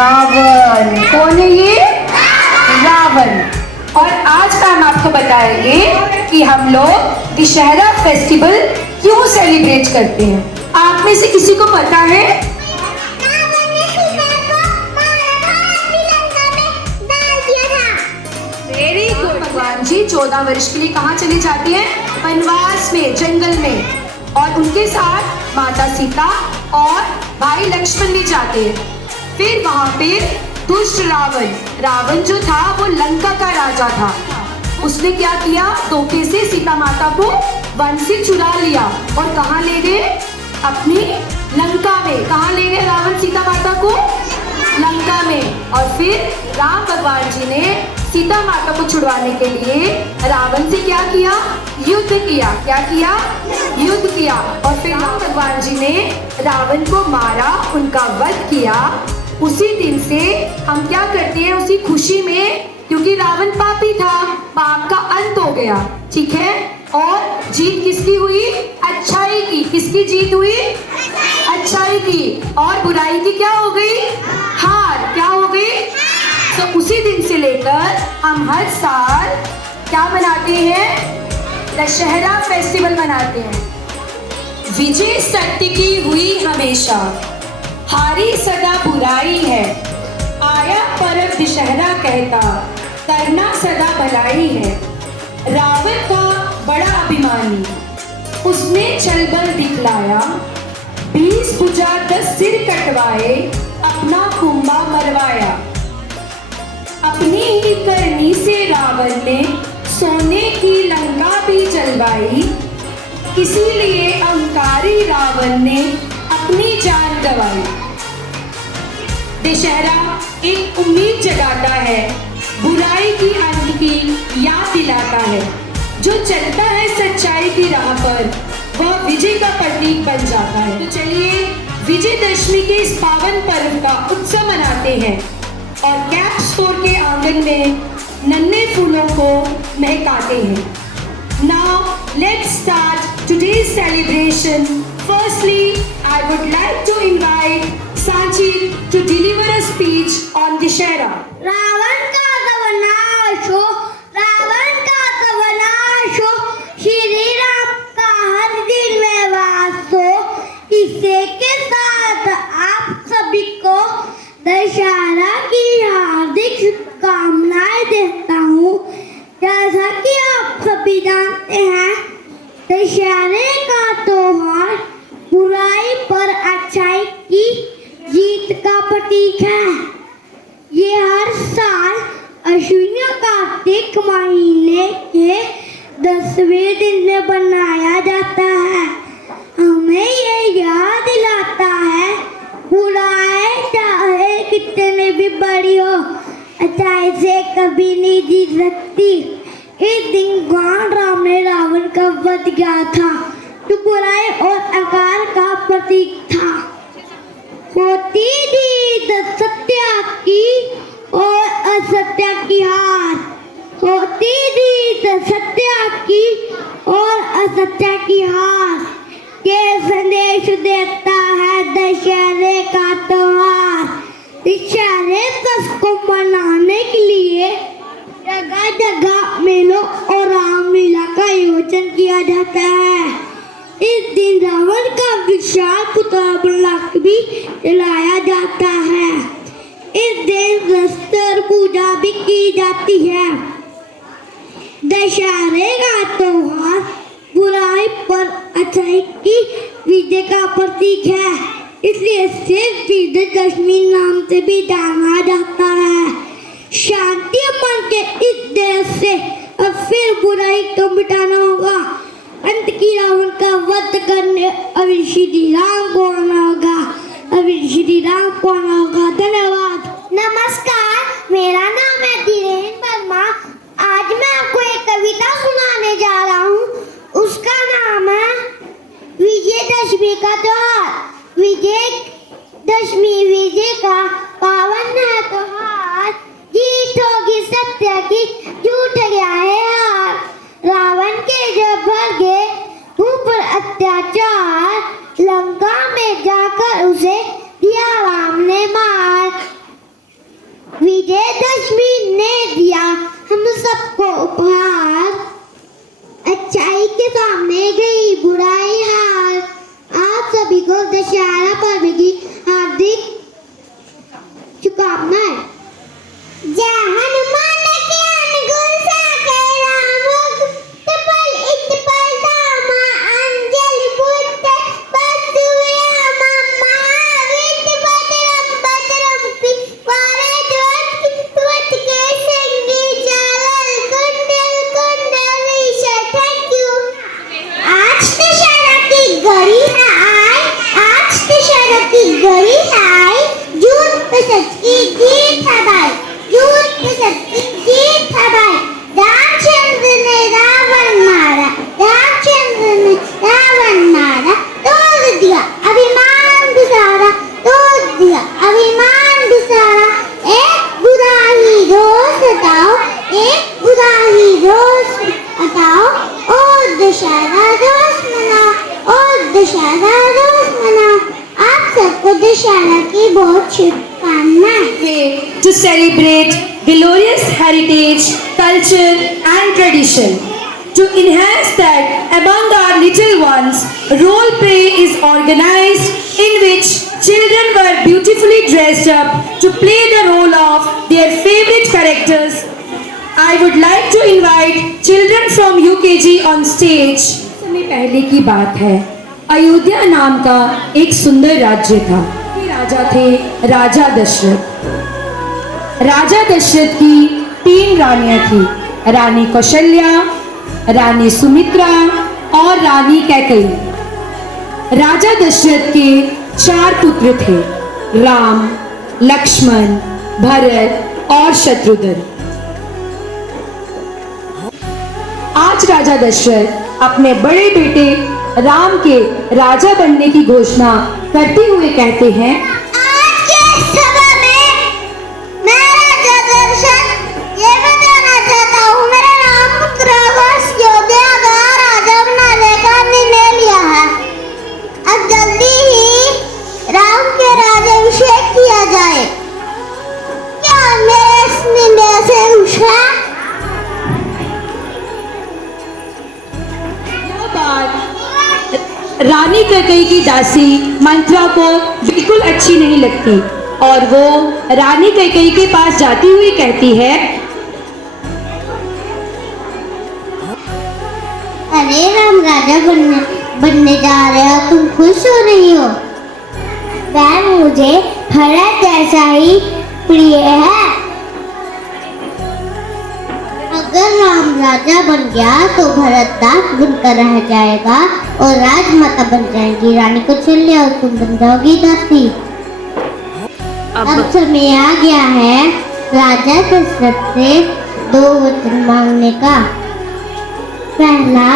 रावण। कौन है ये? रावण। और आज हम आपको बताएंगे कि हम लोग दशहरा फेस्टिवल क्यों सेलिब्रेट करते हैं। आप में से किसी को पता है? Very good. भगवान जी 14 वर्ष के लिए कहाँ चले जाते हैं? वनवास में, जंगल में। और उनके साथ माता सीता और भाई लक्ष्मण भी जाते हैं। फिर वहां पे दुष्ट रावण जो था वो लंका का राजा था। उसने क्या किया? धोखे से सीता माता को वन से चुरा लिया और कहाँ ले गए? अपनी लंका में। कहाँ ले गए रावण सीता माता को? लंका में। और फिर राम भगवान जी ने सीता माता को छुड़वाने के लिए रावण से क्या किया? युद्ध किया। क्या किया? युद्ध किया। और फिर राम भगवान जी ने रावण को मारा, उनका वध किया। उसी दिन से हम क्या करते हैं? उसी खुशी में, क्योंकि रावण पापी था, पाप का अंत हो गया, ठीक है। और जीत किसकी हुई? अच्छाई की। किसकी जीत हुई? अच्छाई की। और बुराई की क्या हो गई? हार। क्या हो गई? तो उसी दिन से लेकर हम हर साल क्या मनाते हैं? दशहरा फेस्टिवल मनाते हैं। विजय सत्य की हुई हमेशा, हारी सदा बुराई है। आया पर्व दशहरा कहता, करना सदा भलाई है। रावण था बड़ा अभिमानी, उसने छल बल दिखलाया। 20 भुजा 10 सिर कटवाए, अपना कुंभा मरवाया। अपनी ही करनी से रावण ने सोने की लंका भी जलवाई। इसीलिए अहंकारी रावण ने अपनी जान गंवाई। दशहरा एक उम्मीद जगाता है, बुराई की अंत की याद दिलाता है। जो चलता है सच्चाई की राह पर, वह विजय का प्रतीक बन जाता है। तो चलिए विजयदशमी के इस पावन पर्व का उत्सव मनाते हैं और कैप स्टोर के आंगन में नन्हे फूलों को महकाते हैं। Now let's start today's celebration. Firstly, I would like to invite Sanchi to deliver a speech on Dashera. Ravan का सर्वनाश हो, रावण का सर्वनाश हो, श्री राम का हर दिन में वास हो। इसी के साथ आप सभी को दशहरा की हार्दिक शुभकामनाएं देता हूँ। जैसा कि आप सभी जानते हैं, दशहरे का त्योहार बुराई पर अच्छाई की जीत का प्रतीक है। ये हर साल अश्विन कार्तिक महीने के 10वें दिन में बनाया जाता है। हमें ये याद दिलाता है, बुराई चाहे कितने भी बड़ी हो, अच्छाई से कभी नहीं जीत सकती। इस दिन भगवान राम ने रावण का वध किया था, जो बुराई और अहंकार का प्रतीक था। होती जीत सत्य की और असत्य की हार, होती जीत सत्य की और असत्य की हार के संदेश देता है दशहरे का त्योहार। दशहरे को मनाने के लिए जगह जगह मेलों और रामलीला का आयोजन किया जाता है। इस दिन रावण का विशाल पुतला बनाकर भी जलाया जाता है। इस दिन शस्त्र पूजा भी की जाती है। दशहरे का त्योहार बुराई पर अच्छाई की विजय का प्रतीक है, इसलिए इसे विजयदशमी नाम से भी जाना जाता है। शांति मन के इस देश से अब फिर बुराई को मिटाना होगा। अंत की रावण का वध करने अभी श्री राम को आना होगा, अभी श्री राम को आना होगा। धन्यवाद। नमस्कार, मेरा नाम है धीरेन वर्मा। आज मैं आपको एक कविता सुनाने जा रहा हूँ। उसका नाम है विजयदशमी का त्योहार। विजयदशमी विजय का पावन है त्योहार। जीत होगी सत्य की, झूठ गया है हार। रावण के जब भर गए ऊपर अत्याचार, लंका में जाकर उसे दिया राम ने मार। विजयदशमी ने दिया हम सबको उपहार, अच्छाई के सामने गई बुराई हार। आप सभी को दशहरा पर्व की हार्दिक शुभकामनाएं। जय हनुमान के अनुकूल साके राम तपल इतपल धामा अंजलि पुत्र बसुए मम्मा वित बदरम पी पारे द्वत के संगी चालल कुंडल कुंडल ईशा। Thank you. आज दशहरा की घड़ी है आई, आज दशहरा की घड़ी है आई, जून पे सच की जीत है भाई, जून पे सच की जीत है भाई। रामचंद्र ने रावण मारा, रामचंद्र ने रावण मारा, तोड़ दिया अभिमान सारा, तोड़ दिया अभिमान सारा। एक बुरा ही रोज हटाओ, एक बुरा ही रोज हटाओ, और दशहरा रोज मनाओ, और दशहरा रोज मनाओ। आप सबको दशहरा की बहुत शुभकामनाएं। To celebrate glorious heritage, culture and tradition. To enhance that among our little ones, role play is organized in which children were beautifully dressed up to play the role of their favorite characters. I would like to invite children from UKG on stage. समय पहले की बात है, अयोध्या नाम का एक सुंदर राज्य था। ये राजा थे राजा दशरथ। राजा दशरथ की 3 रानियां थी, रानी कौशल्या, रानी सुमित्रा और रानी कैकेयी। राजा दशरथ के 4 पुत्र थे, राम, लक्ष्मण, भरत और शत्रुघ्न। आज राजा दशरथ अपने बड़े बेटे राम के राजा बनने की घोषणा करते हुए कहते हैं, आज के सभा में मैं राजा दशरथ ये बताना चाहता हूँ, मेरा राम पुत्र अयोध्या का राजा बनाने का निर्णय लिया है। अब जल्दी ही राम के राज्याभिषेक किया जाए। क्या मेरे इस निर्णय से खुश है? यह बात रानी कैकेयी की दासी मंत्रा को बिल्कुल अच्छी नहीं लगती और वो रानी कैकेयी के पास जाती हुई कहती है, अरे राम राजा बनने जा रहे हो, तुम खुश हो रही हो? वह मुझे भरत जैसा ही प्रिय है। अगर राम राजा बन गया तो भरत दास बनकर रह जाएगा और राजमाता बन जाएगी रानी कौशल्या और तुम बन जाओगी दासी। अब समय आ गया है राजा दशरथ से 2 वचन मांगने का। पहला,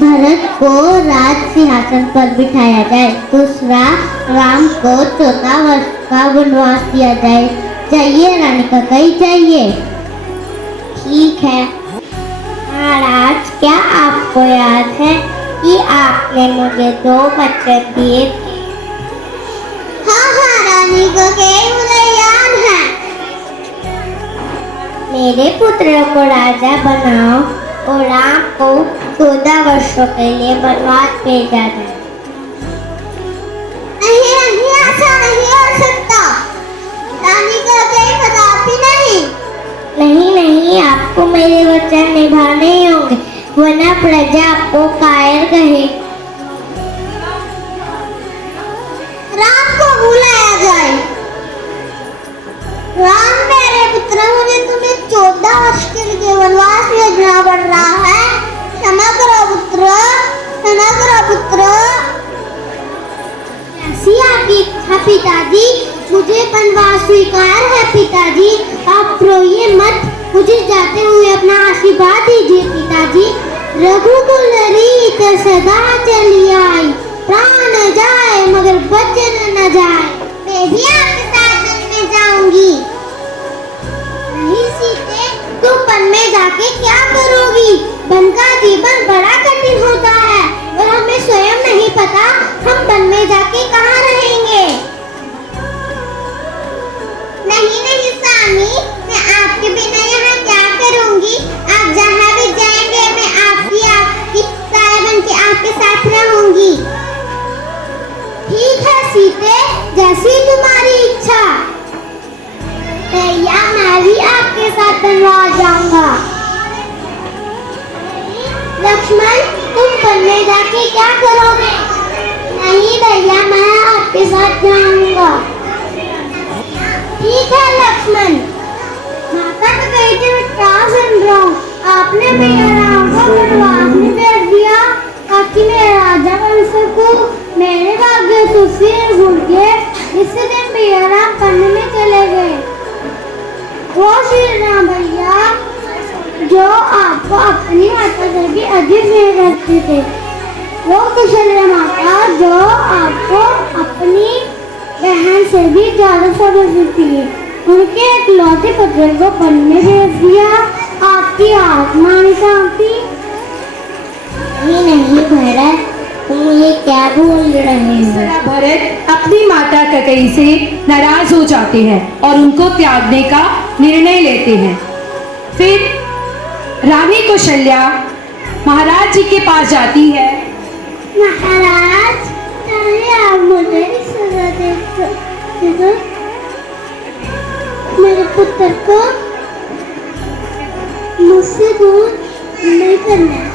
भरत को राज सिंहासन पर बिठाया जाए। दूसरा, राम को 14 वर्ष का वनवास दिया जाए। चाहिए रानी कैकेयी चाहिए। ठीक है महाराज, क्या आपको याद है कि आपने मुझे 2 वचन दिए थे? हाँ रानी कैकेयी, मुझे याद है। मेरे पुत्र को राजा बनाओ और राम को 14 वर्षों के लिए वनवास भेजा जाए। नहीं, ऐसा नहीं हो सकता। रानी कैकेयी बताती नहीं। नहीं, आपको मेरे वचन निभाने ही होंगे, वरना प्रजा आपको कायर कहे। राम को बुलाया जाए। राम मेरे पुत्र, मुझे तुम्हें 14 वर्ष के लिए वनवास भेजना पड़ रहा है। क्षमा करो पुत्र, क्षमा करो पुत्र। ऐसी आपकी इच्छा पिताजी, मुझे वनवास स्वीकार है पिताजी। आप रोइए मत, मुझे जाते हुए अपना आशीर्वाद दीजिए पिताजी। रघुकुल रीत सदा चली आई, प्राण जाए मगर वचन न जाए। मैं भी आपके साथ वन में जाऊंगी। नहीं सीते, तुम वन में जाके क्या करोगी? वन का जीवन बड़ा कठिन होता है और हमें स्वयं नहीं पता हम वन में जाके कहाँ रहेंगे। क्या करोगे? नहीं भैया, मैं आपके साथ जाऊंगा। ठीक है लक्ष्मण। माता तो कही थी, मैं क्या सुन रहा हूँ। आपने भैया राम को वनवास में भेज दिया ताकि मैं राजा बन सकूं। मेरे भाग्य तो सिर घुट गए। इसी दिन भैया राम पढ़ने में चले गए। वो श्री राम भैया जो आपको अपनी माता से भी अधिक स्नेह रखते थे। वो कौशल्या माता जो आपको अपनी बहन से भी ज्यादा समझती थी। उनके इकलौते पुत्र को पढ़ने भेज दिया। आपकी आत्मा नहीं शांति? नहीं भरत, तुम ये क्या बोल रहे हो? भरत अपनी माता कैकेयी से नाराज हो जाते हैं और उनको त्यागने का निर्णय लेते हैं। फिर रानी कौशल्या महाराज जी के पास जाती है। महाराज, चाहे आप मुझे सजा दे दो, मेरे पुत्र को मुझसे दूर नहीं करना।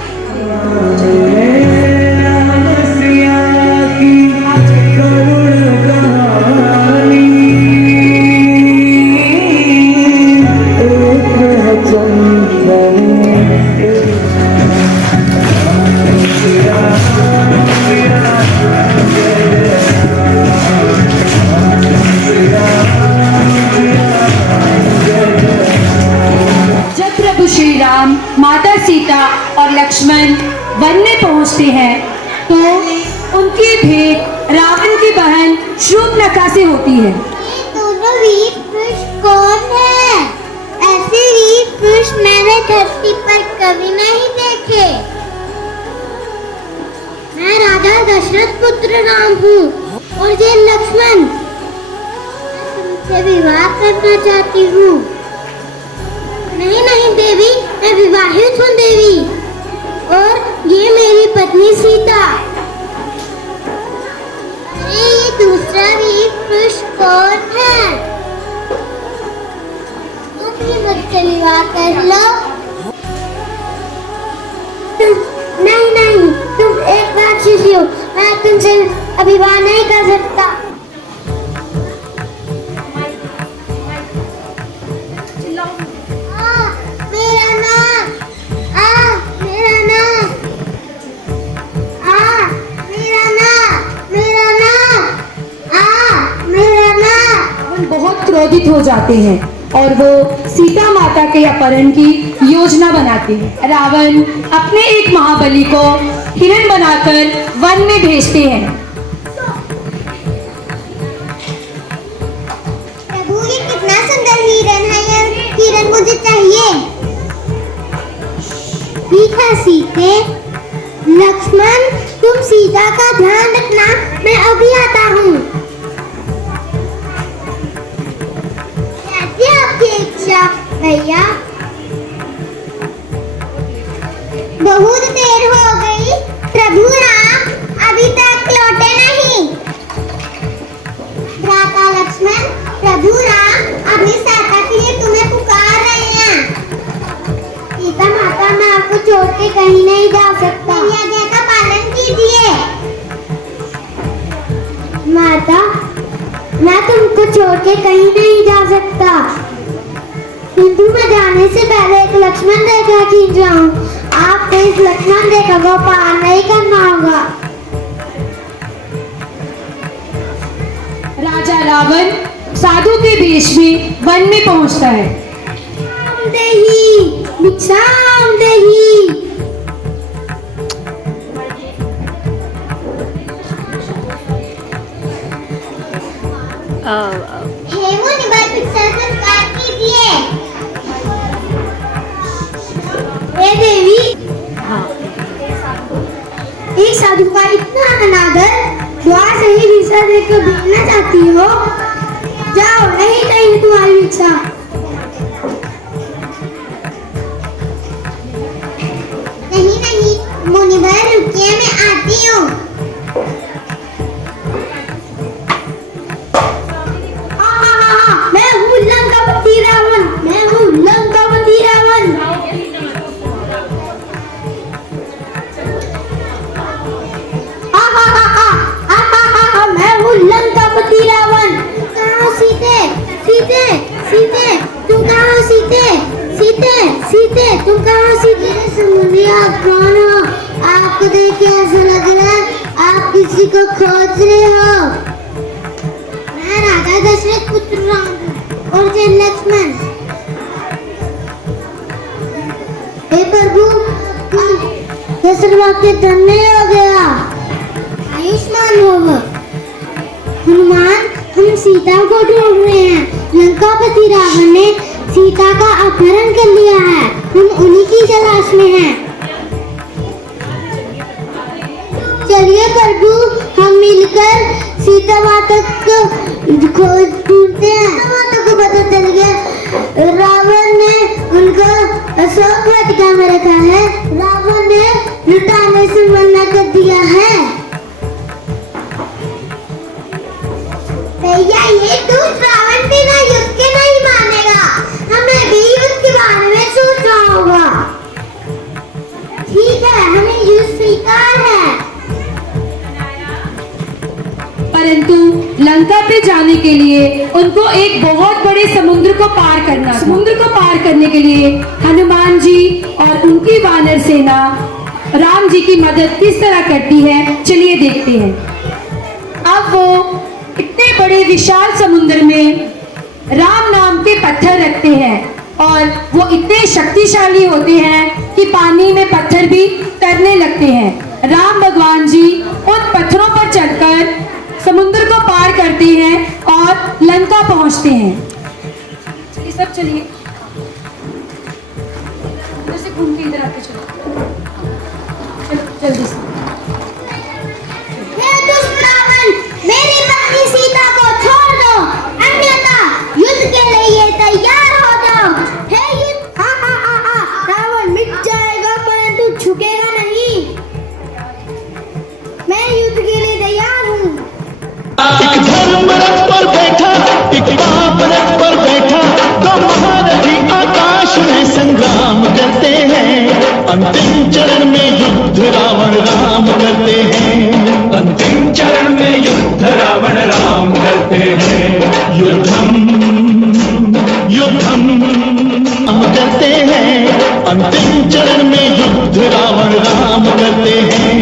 माता सीता और लक्ष्मण वन में पहुंचते हैं तो उनकी भेंट रावण की बहन शूर्पणखा से होती है। ये दोनों वीर पुरुष कौन है? ऐसे वीर पुरुष मैंने धरती पर कभी नहीं देखे। मैं राजा दशरथ पुत्र राम हूँ और ये लक्ष्मण। मैं तुमसे विवाह करना चाहती हूँ। नहीं नहीं देवी, मैं विवाहित हूँ देवी, और ये मेरी पत्नी सीता। अरे ये दूसरा वीर पुरुष कौन है? तुम भी मुझसे विवाह कर लो। नहीं नहीं, तुम एक राक्षसी हो, मैं तुमसे विवाह नहीं कर सकता। क्रोधित हो जाते हैं और वो सीता माता के अपहरण की योजना बनाते हैं। रावण अपने एक महाबली को हिरण बनाकर वन में भेजते हैं। प्रभु, ये कितना सुंदर हिरण है। ये हिरण मुझे चाहिए। ठीक है सीते। लक्ष्मण, तुम सीता का ध्यान रखना, मैं अभी आता हूँ। आपकी इच्छा भैया। बहुत देर हो गई, प्रभु राम अभी तक लौटे नहीं। भ्राता लक्ष्मण, प्रभु राम अपनी सहायता के लिए तुम्हें पुकार रहे हैं। सीता माता, मैं आपको छोड़ के कहीं नहीं जा सकता। मेरी आज्ञा का पालन कीजिए। माता, मैं तुमको छोड़ के कहीं नहीं जा सकता, किंतु मैं जाने से पहले एक लक्ष्मण रेखा खींच रहा हूँ। आपको इस लक्ष्मण रेखा को पार नहीं करना होगा। राजा रावण साधु के वेश में वन में पहुंचता है। भिक्षाम देहि। हे मुनिवर, भिक्षा स्वीकार कीजिए। हे देवी, एक साधु का इतना अनादर, द्वार से ही भिक्षा देकर भेजना चाहती हो? जाओ, नहीं चाहिए तुम्हारी भिक्षा। नहीं नहीं मुनिवर, रुकिए, मैं आती हूँ। मैं हूँ लंकापति रावण, मैं हूँ लंकापति रावण। सीते सीते तुम कहाँ हो सीते सीते सीते तुम कहाँ हो सीते समुद्री आप कौन हो आपको देख के ऐसा लग रहा है आप किसी को खोज रहे हो मैं राजा दशरथ पुत्र राम और जय लक्ष्मण हे प्रभु दशरथ के धन्य हो गया आयुष्मान हो हनुमान हम सीता को ढूंढ रहे हैं लंकापति रावण ने सीता का अपहरण कर लिया है हम उन्हीं की तलाश में हैं चलिए प्रभु हम मिलकर सीता माता को खोज ढूंढते हैं सीता माता को पता चल गया रावण ने उनको अशोक वाटिका में रखा है रावण ने लुटाने से मना कर दिया है भैया ये दूध रावण बिना युद्ध के नहीं मानेगा हमें भी युद्ध के बारे में सोचना होगा ठीक है हमें युद्ध स्वीकार है परंतु लंका पे जाने के लिए उनको एक बहुत बड़े समुद्र को पार करना था। समुद्र को पार करने के लिए हनुमान जी और उनकी वानर सेना राम जी की मदद किस तरह करती है चलिए देखते हैं। अब वो इतने बड़े विशाल समुद्र में राम नाम के पत्थर रखते हैं और वो इतने शक्तिशाली होते हैं कि पानी में पत्थर भी तैरने लगते हैं। राम भगवान जी उन पत्थरों पर चढ़कर समुद्र को पार करते हैं और लंका पहुंचते हैं। ये सब चलिए इधर से घूम के इधर आके चलो जल्दी से। हे दुष्ट रावण मेरी पत्नी सीता को छोड़ दो अन्यथा युद्ध के लिए तैयार हो जाओ हे युद्ध रावण मिट जाएगा परंतु झुकेगा नहीं मैं युद्ध के लिए तैयार हूँ एक धर्म रथ पर बैठा एक पाप रथ पर बैठा दो महारथी आकाश में संग्राम करते हैं अंतिम चरण में युद्ध रावण राम करते हैं अंतिम चरण में युद्ध रावण राम करते हैं युद्धम युद्धम हम करते हैं अंतिम चरण में युद्ध रावण राम करते हैं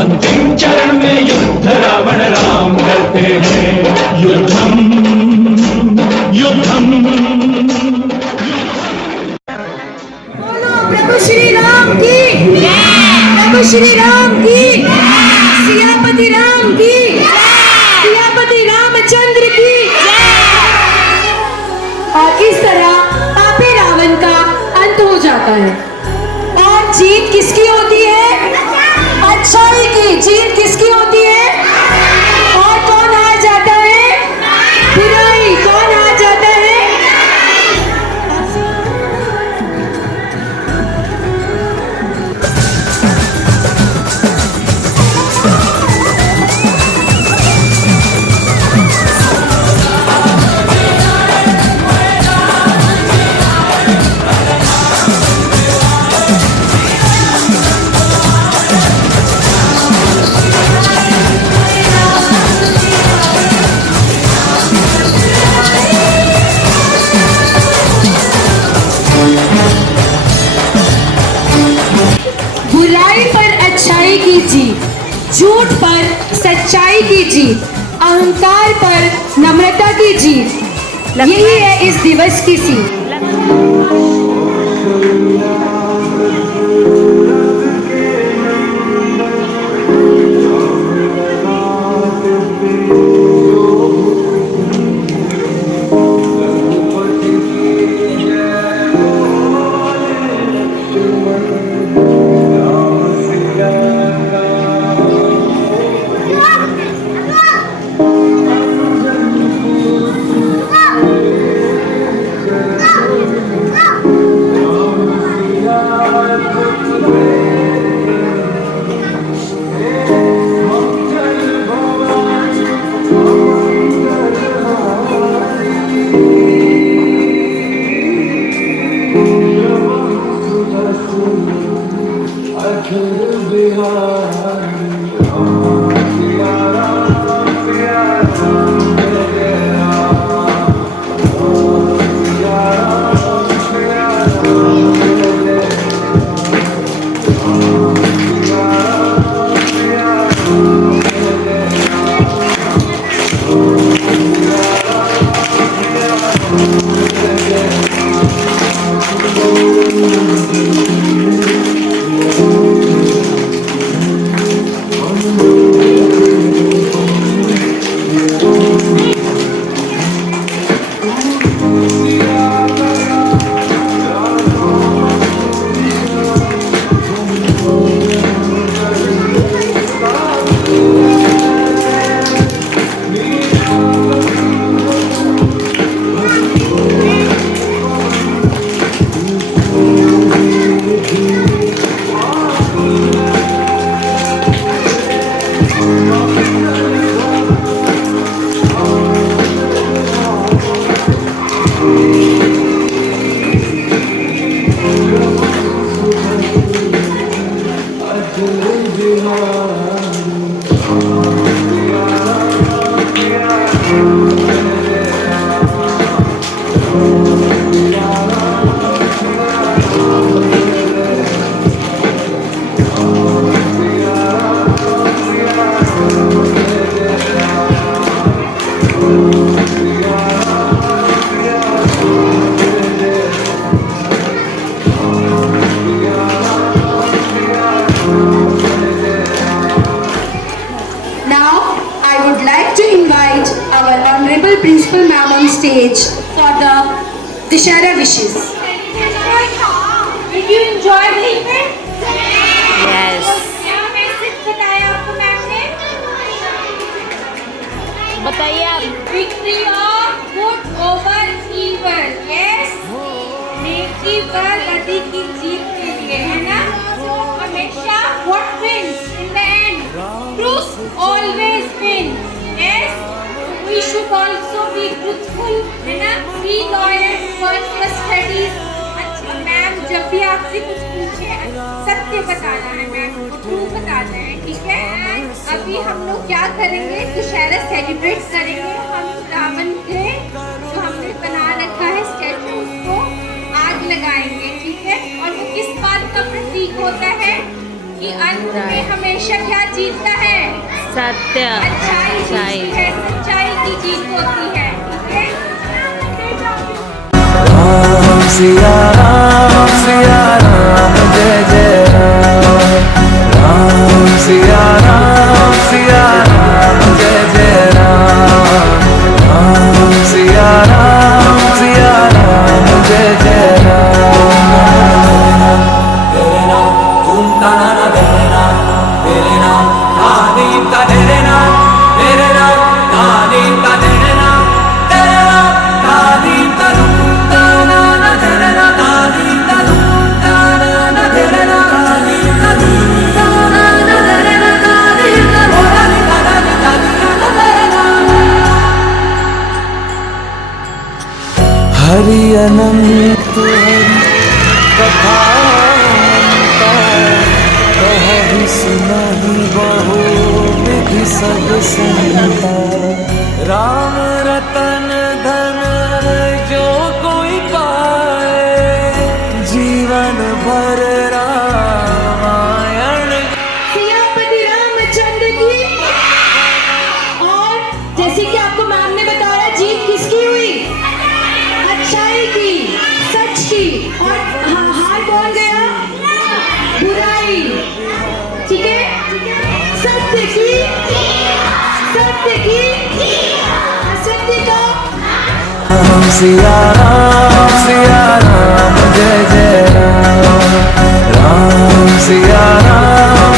अंतिम चरण में युद्ध रावण राम करते हैं युद्धम युद्धम प्रभु श्री राम की प्रभु श्री राम की सियापति राम की सियापति रामचंद्र की और इस तरह पापी रावण का अंत हो जाता है और जीत किसकी होती है अच्छाई की जीत किसकी होती है और कौन हार जाता है बुराई कौन हार जाता है बुराई पर अच्छाई की जीत झूठ पर सच्चाई की जीत अहंकार पर नम्रता की जीत यही है इस दिवस की सीख। Now, I would like to invite our Honorable Principal Ma'am on stage for the Dashera wishes. Did you enjoy the event? Yes. क्या मैसेज बताया आपको मैम ने? बताइए आप। Victory of good over evil. Yes. नेकी पर बदी की जीत के लिए है ना? हमेशा what wins in the end? Truth always wins. Yes. We should also be truthful, है ना? Be loyal towards your studies. अच्छा मैम जब भी आपसे कुछ पूछे सत्य बताना है मैम, ट्रू बताना है, ठीक है? अभी हम लोग क्या करेंगे? दशहरा सेलिब्रेट करेंगे। हम रावण के जो हमने बना रखा है स्टैचू उसको आग लगाएंगे, ठीक है? और वो किस बात का प्रतीक होता है कि अंत में हमेशा क्या जीतता है? सत्य। अच्छाई जीतती है, सच्चाई की जीत होती है, ठीक है? राम सिया राम जय जय राम। राम सिया राम जय जय राम। राम सिया राम जय जय राम। तेरे नाम तुम ताना तेरे नाम आदीप का तेरे नाम तेरे नाम आदीप का तेरे नाम तेरे नाम आदीप का हरि अनंत कथा कह सुनाही बहु विधि सब संता। राम रतन धन जो कोई पाए जीवन भर रामायण। सियापति रामचंद्र की। और जैसे कि आपको मैम ने बताया जीत किसकी हुई? अच्छाई की, सच की। और हार कौन गया? बुराई, ठीक है? सत्य की, असत्य का। राम सिया राम जय जय राम। राम सिया राम